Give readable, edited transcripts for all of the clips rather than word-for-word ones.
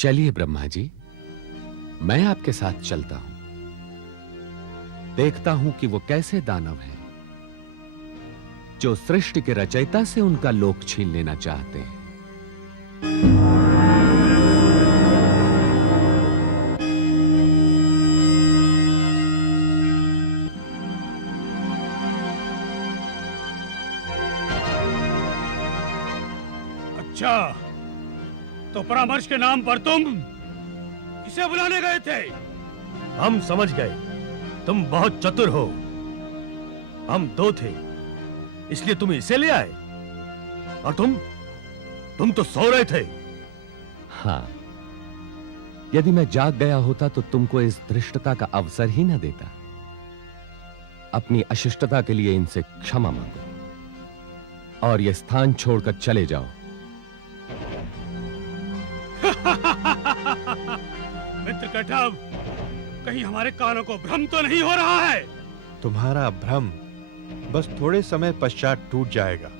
चलिए ब्रह्मा जी, मैं आपके साथ चलता हूं। देखता हूं कि वो कैसे दानव हैं जो सृष्टि के रचयिता से उनका लोक छीन लेना चाहते हैं। अच्छा, तो परामर्श के नाम पर तुम इसे बुलाने गए थे? हम समझ गए, तुम बहुत चतुर हो। हम दो थे, इसलिए तुम इसे ले आए। और तुम तो सो रहे थे। हां, यदि मैं जाग गया होता तो तुमको इस धृष्टता का अवसर ही न देता। अपनी अशिष्टता के लिए इनसे क्षमा मांगो और यह स्थान छोड़कर चले जाओ। मित्र कठव, कहीं हमारे कानों को भ्रम तो नहीं हो रहा है? तुम्हारा भ्रम बस थोड़े समय पश्चात टूट जाएगा।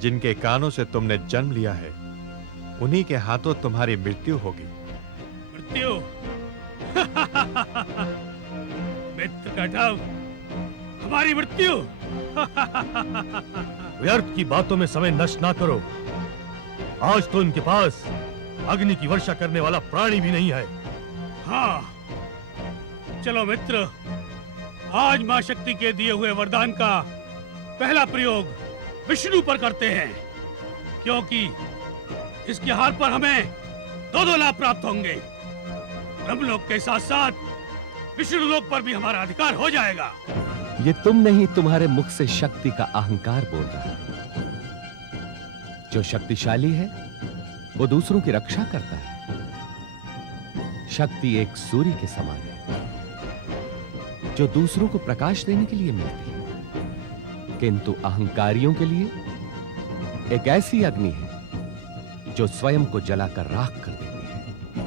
जिनके कानों से तुमने जन्म लिया है, उन्हीं के हाथों तुम्हारी मृत्यु होगी। मृत्यु? मित्र कठव, हमारी मृत्यु? व्यर्थ की बातों में समय नष्ट ना करो। आज तो इनके पास अग्नि की वर्षा करने वाला प्राणी भी नहीं है। हाँ, चलो मित्र, आज मां शक्ति के दिए हुए वरदान का पहला प्रयोग विष्णु पर करते हैं, क्योंकि इसके हाथ पर हमें दो लाभ प्राप्त होंगे। ब्रह्मलोक के साथ साथ विष्णु लोक पर भी हमारा अधिकार हो जाएगा। ये तुम नहीं, तुम्हारे मुख से शक्ति का अहंकार बोल रहा है। जो शक्तिशाली है वो दूसरों की रक्षा करता है। शक्ति एक सूर्य के समान है जो दूसरों को प्रकाश देने के लिए मिलती है, किंतु अहंकारियों के लिए एक ऐसी अग्नि है जो स्वयं को जलाकर राख कर देती है।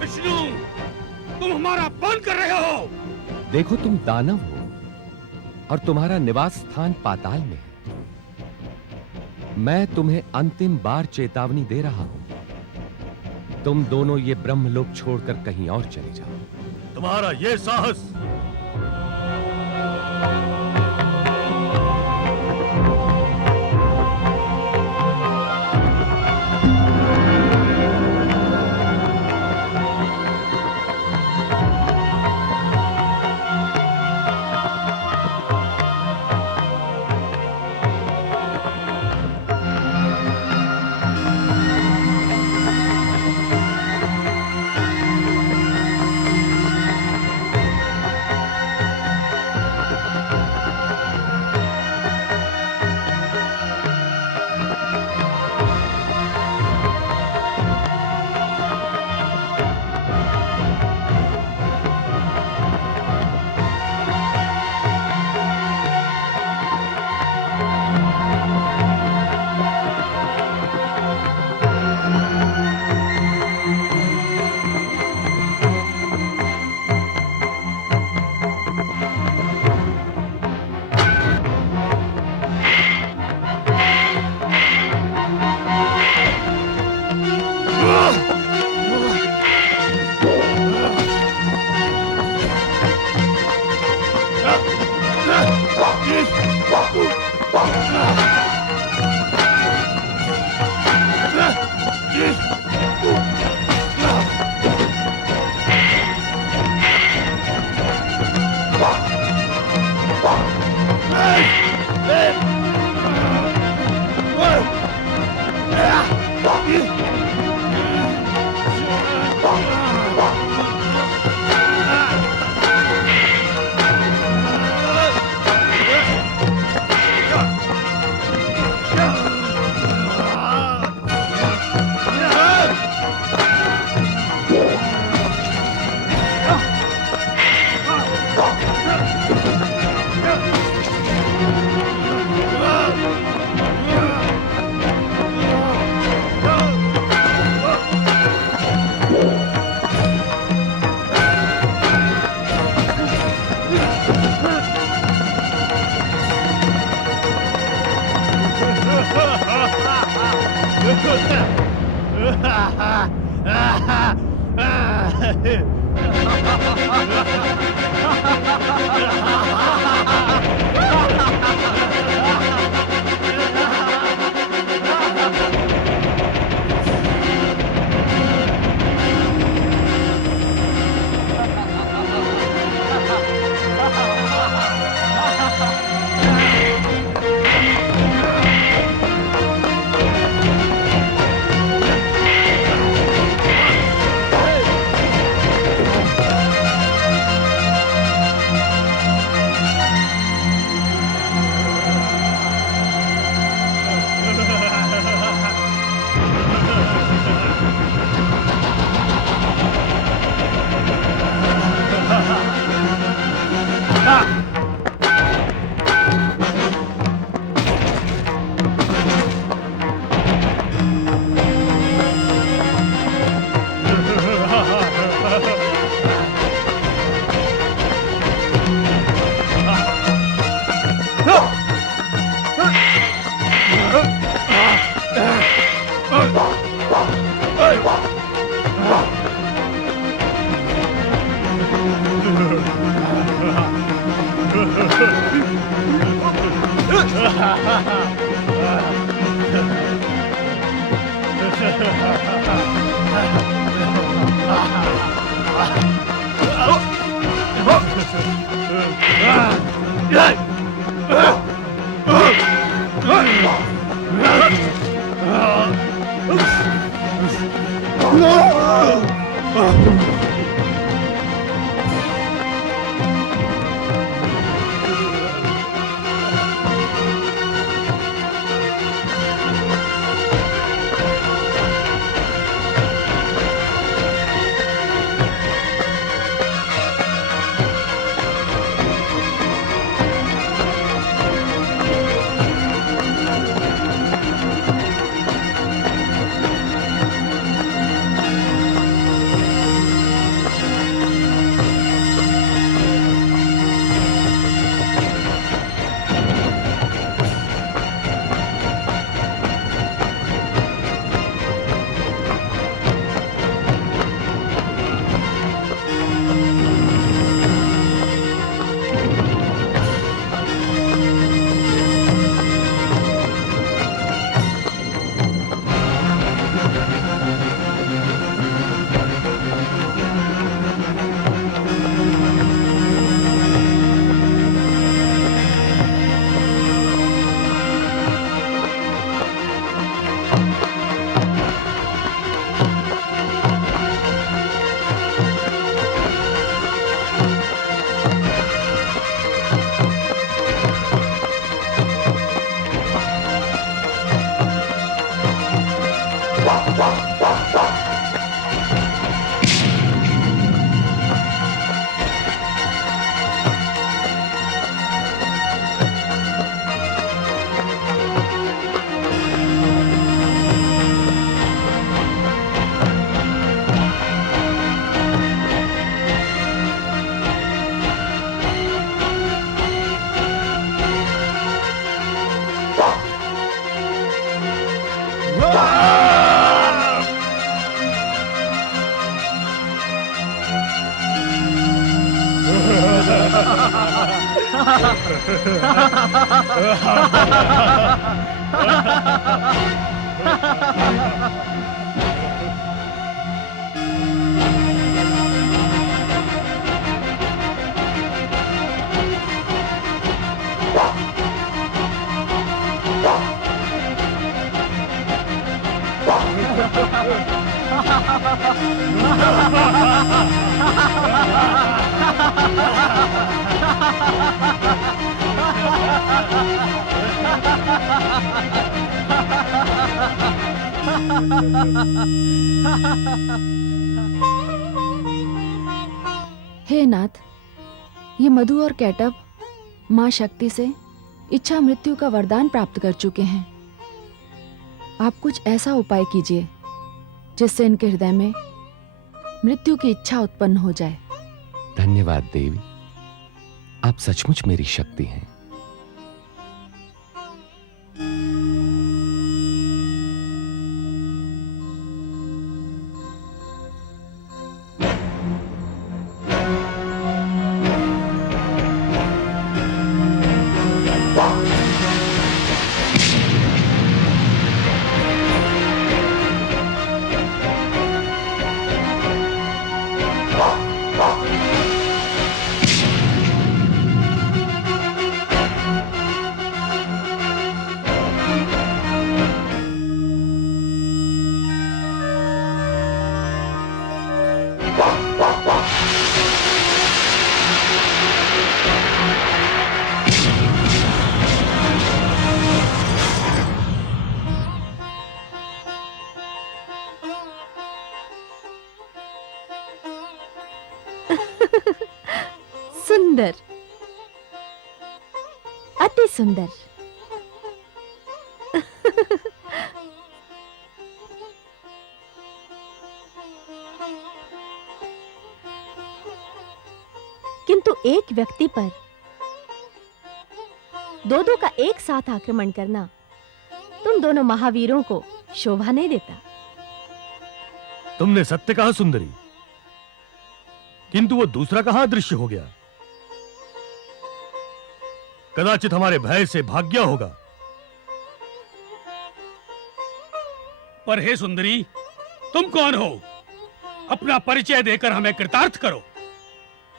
विष्णु, तुम हमारा अपमान कर रहे हो। देखो, तुम दानव हो और तुम्हारा निवास स्थान पाताल में है। मैं तुम्हें अंतिम बार चेतावनी दे रहा हूं। तुम दोनों ये ब्रह्मलोक छोड़कर कहीं और चले जाओ। तुम्हारा ये साहस! हे नाथ, ये मधु और कैटब माँ शक्ति से इच्छा मृत्यु का वरदान प्राप्त कर चुके हैं। आप कुछ ऐसा उपाय कीजिए जिससे इनके हृदय में मृत्यु की इच्छा उत्पन्न हो जाए। धन्यवाद देवी, आप सचमुच मेरी शक्ति हैं। सुंदर, अति सुंदर। किंतु एक व्यक्ति पर दो का एक साथ आक्रमण करना तुम दोनों महावीरों को शोभा नहीं देता। तुमने सत्य कहा सुंदरी, किंतु वो दूसरा कहां अदृश्य हो गया? कदाचित हमारे भय से भाग गया होगा। पर हे सुंदरी, तुम कौन हो? अपना परिचय देकर हमें कृतार्थ करो।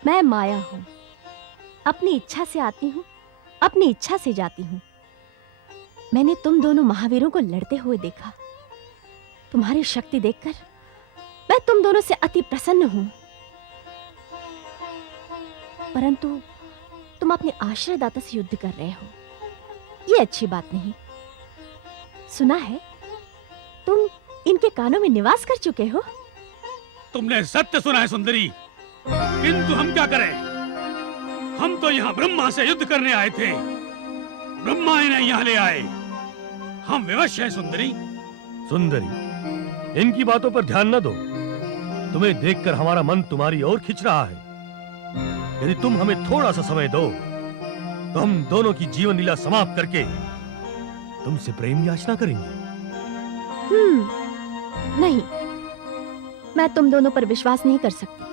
मैं माया हूं, अपनी इच्छा से आती हूं, अपनी इच्छा से जाती हूं। मैंने तुम दोनों महावीरों को लड़ते हुए देखा। तुम्हारी शक्ति देखकर मैं तुम दोनों से अति प्रसन्न हूं, परंतु तुम अपने आश्रयदाता से युद्ध कर रहे हो, ये अच्छी बात नहीं। सुना है तुम इनके कानों में निवास कर चुके हो। तुमने सत्य सुना है सुंदरी, किंतु हम क्या करें? हम तो यहाँ ब्रह्मा से युद्ध करने आए थे, ब्रह्मा इन्हें यहाँ ले आए। हम विवश हैं सुंदरी। सुंदरी, इनकी बातों पर ध्यान न दो। तुम्हें देखकर हमारा मन तुम्हारी ओर खिंच रहा है। यदि तुम हमें थोड़ा सा समय दो तो हम दोनों की जीवन लीला समाप्त करके तुमसे प्रेम याचना करेंगे। नहीं, मैं तुम दोनों पर विश्वास नहीं कर सकती।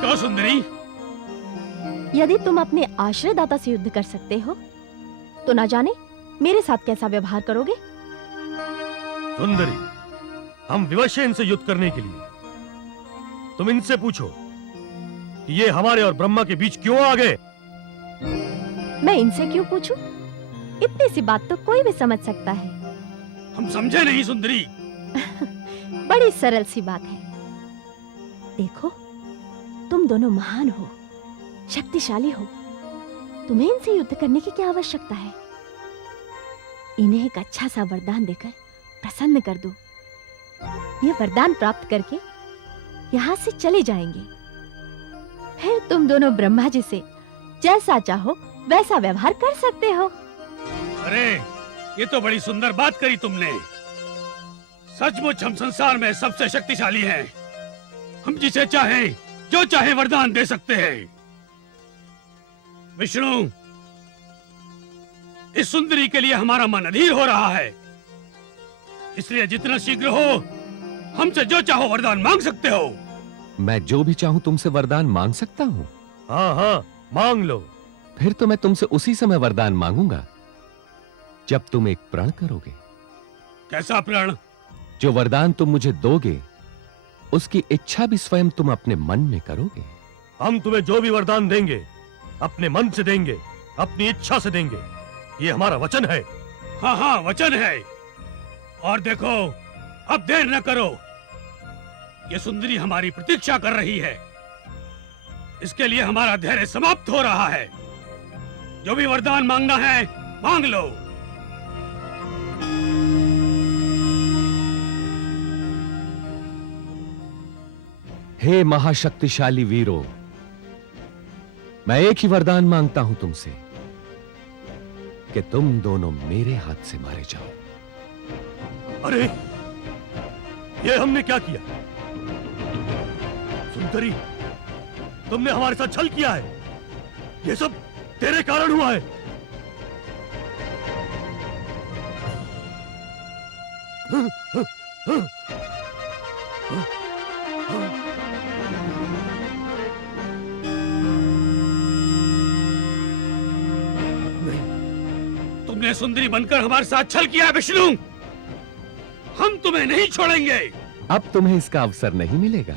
क्यों सुंदरी? यदि तुम अपने आश्रयदाता से युद्ध कर सकते हो तो ना जाने मेरे साथ कैसा व्यवहार करोगे। सुंदरी, हम विवश हैं इनसे युद्ध करने के लिए। तुम इनसे पूछो कि ये हमारे और ब्रह्मा के बीच क्यों आ गए। मैं इनसे क्यों पूछूं? इतनी सी बात तो कोई भी समझ सकता है। हम समझे नहीं सुंदरी। बड़ी सरल सी बात है। देखो, तुम दोनों महान हो, शक्तिशाली हो, तुम्हें इनसे युद्ध करने की क्या आवश्यकता है? इन्हें एक अच्छा सा वरदान देकर प्रसन्न कर दो। ये वरदान प्राप्त करके यहाँ से चले जाएंगे। फिर तुम दोनों ब्रह्मा जी से जैसा चाहो वैसा व्यवहार कर सकते हो। अरे, ये तो बड़ी सुंदर बात करी तुमने। सचमुच हम संसार में सबसे शक्तिशाली हैं। हम जिसे चाहें, जो चाहे वरदान दे सकते हैं। विष्णु, इस सुंदरी के लिए हमारा मन अधीर हो रहा है, इसलिए जितना शीघ्र हो हमसे जो चाहो वरदान मांग सकते हो। मैं जो भी चाहूं तुमसे वरदान मांग सकता हूं? हाँ हाँ, मांग लो। फिर तो मैं तुमसे उसी समय वरदान मांगूंगा जब तुम एक प्रण करोगे। कैसा प्रण? जो वरदान तुम मुझे दोगे उसकी इच्छा भी स्वयं तुम अपने मन में करोगे। हम तुम्हें जो भी वरदान देंगे अपने मन से देंगे, अपनी इच्छा से देंगे। ये हमारा वचन है। हाँ हाँ, वचन है। और देखो, अब देर न करो। ये सुंदरी हमारी प्रतीक्षा कर रही है। इसके लिए हमारा धैर्य समाप्त हो रहा है। जो भी वरदान मांगना है मांग लो। हे महाशक्तिशाली वीरों, मैं एक ही वरदान मांगता हूं तुमसे कि तुम दोनों मेरे हाथ से मारे जाओ। अरे, ये हमने क्या किया? सुंदरी, तुमने हमारे साथ छल किया है। ये सब तेरे कारण हुआ है। तुमने सुंदरी बनकर हमारे साथ छल किया है विष्णु। हम तुम्हें नहीं छोड़ेंगे। अब तुम्हें इसका अवसर नहीं मिलेगा।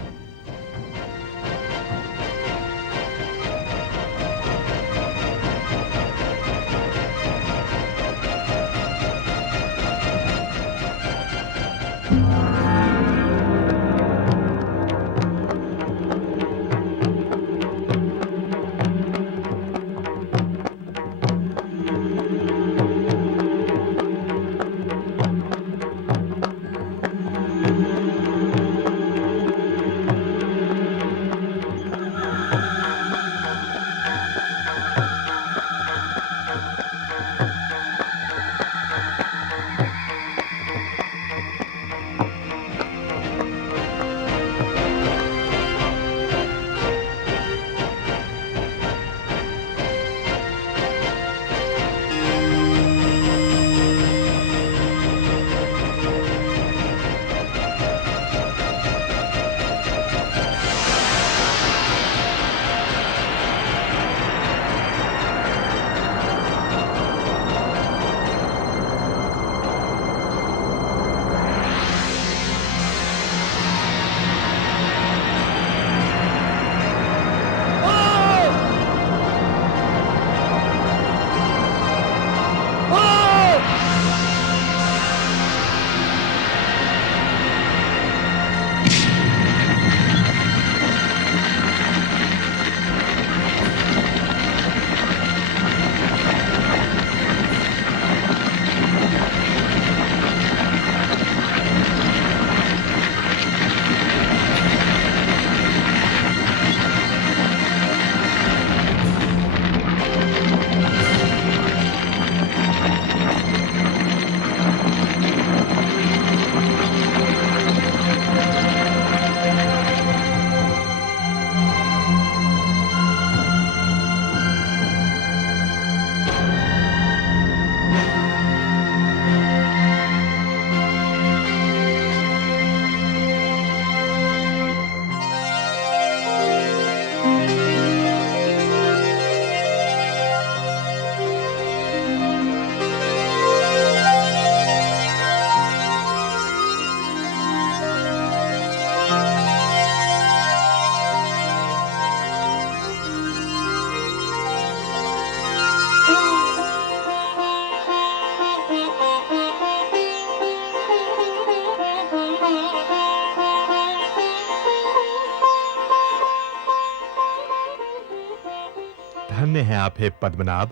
धन्य हैं आप, हे पद्मनाभ।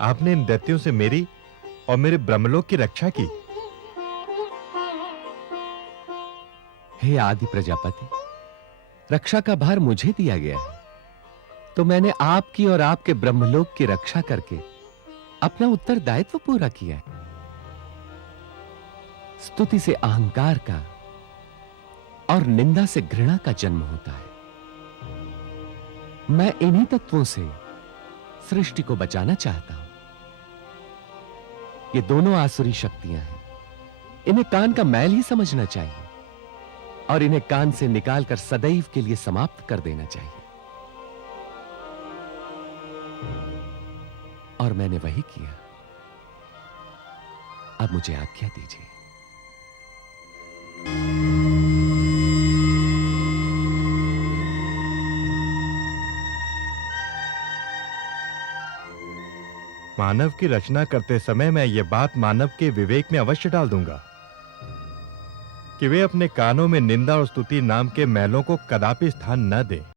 आपने इन दैत्यों से मेरी और मेरे ब्रह्मलोक की रक्षा की। हे आदि प्रजापति, रक्षा का भार मुझे दिया गया है, तो मैंने आपकी और आपके ब्रह्मलोक की रक्षा करके अपना उत्तरदायित्व पूरा किया है। स्तुति से अहंकार का और निंदा से घृणा का जन्म होता है। मैं इन्हीं तत्वों से सृष्टि को बचाना चाहता हूं। ये दोनों आसुरी शक्तियां हैं, इन्हें कान का मैल ही समझना चाहिए और इन्हें कान से निकालकर सदैव के लिए समाप्त कर देना चाहिए। और मैंने वही किया। अब मुझे आज्ञा दीजिए। मानव की रचना करते समय मैं यह बात मानव के विवेक में अवश्य डाल दूंगा कि वे अपने कानों में निंदा और स्तुति नाम के मैलों को कदापि स्थान न दें।